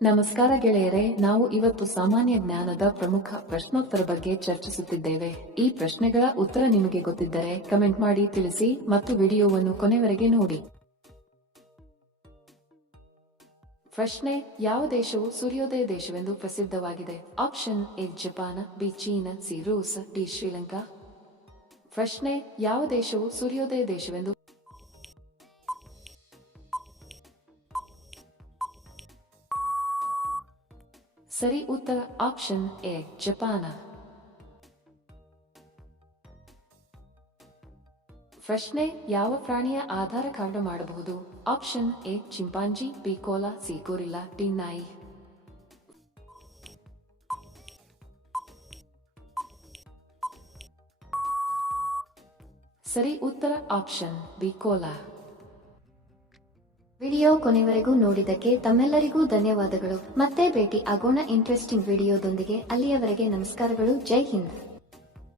ನಮಸ್ಕಾರ ಗೆಳೆಯರೆ, ನಾವು ಇವತ್ತು ಸಾಮಾನ್ಯ ಜ್ಞಾನದ ಪ್ರಮುಖ ಪ್ರಶ್ನೋತ್ತರ ಬಗ್ಗೆ ಚರ್ಚಿಸುತ್ತಿದ್ದೇವೆ. ಈ ಪ್ರಶ್ನೆಗಳ ಉತ್ತರ ನಿಮಗೆ ಗೊತ್ತಿದ್ದರೆ ಕಮೆಂಟ್ ಮಾಡಿ ತಿಳಿಸಿ ಮತ್ತು ವಿಡಿಯೋವನ್ನು ಕೊನೆವರೆಗೆ ನೋಡಿ. ಪ್ರಶ್ನೆ: ಯಾವ ದೇಶವು ಸೂರ್ಯೋದಯ ದೇಶವೆಂದು ಪ್ರಸಿದ್ಧವಾಗಿದೆ? Option A Japan, B China, C ರೂಸ್, ಡಿ ಶ್ರೀಲಂಕಾ. ಪ್ರಶ್ನೆ: ಯಾವ ದೇಶವು ಸೂರ್ಯೋದಯ ದೇಶವೆಂದು ಸರಿ ಉತ್ತರ ಆಪ್ಷನ್ ಎ ಜಪಾನ. ಪ್ರಶ್ನೆ: ಯಾವ ಪ್ರಾಣಿಯ ಆಧಾರ್ ಕಾರ್ಡ್ ಮಾಡಬಹುದು? Option A chimpanzee, B Cola, C gorilla, D ನಾಯಿ. ಸರಿ ಉತ್ತರ ಆಪ್ಷನ್ ಬಿ ಕೋಲಾ. ವಿಡಿಯೋ ಕೊನೆವರೆಗೂ ನೋಡಿದ್ದಕ್ಕೆ ತಮ್ಮೆಲ್ಲರಿಗೂ ಧನ್ಯವಾದಗಳು. ಮತ್ತೆ ಭೇಟಿ ಆಗೋಣ ಇಂಟ್ರೆಸ್ಟಿಂಗ್ ವಿಡಿಯೋದೊಂದಿಗೆ. ಅಲ್ಲಿಯವರೆಗೆ ನಮಸ್ಕಾರಗಳು. ಜೈ ಹಿಂದ್.